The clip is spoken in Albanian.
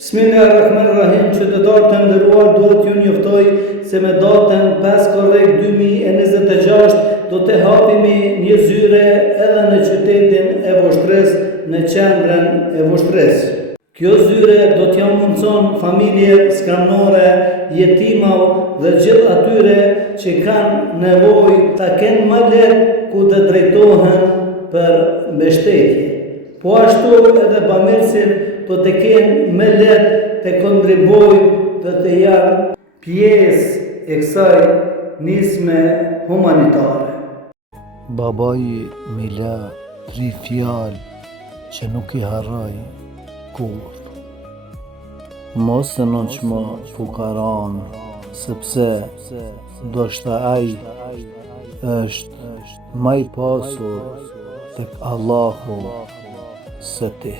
Bismillahirrahmanirrahim, qytetarë të nderuar, duhet ju njoftoj se me datën 5 korrik 2026 do të hapimi një zyre edhe në qytetin e Voshtres, në qendrën e Voshtres. Kjo zyre do t'ja mundson familje skamnore, jetimav dhe gjithë atyre që kanë nevojë ta kenë më lehtë ku të drejtohen për mbështetje. Po ashtu edhe bamirësit do të kenë me lehtë të kontribuojnë dhe të janë pjesë e kësaj nisme humanitare. Babai mi la 3 fjalë që nuk i harroj kur. Mos e nënçmo fukaran, sepse ndoshta ai është më i pasur tek Allahu se ti.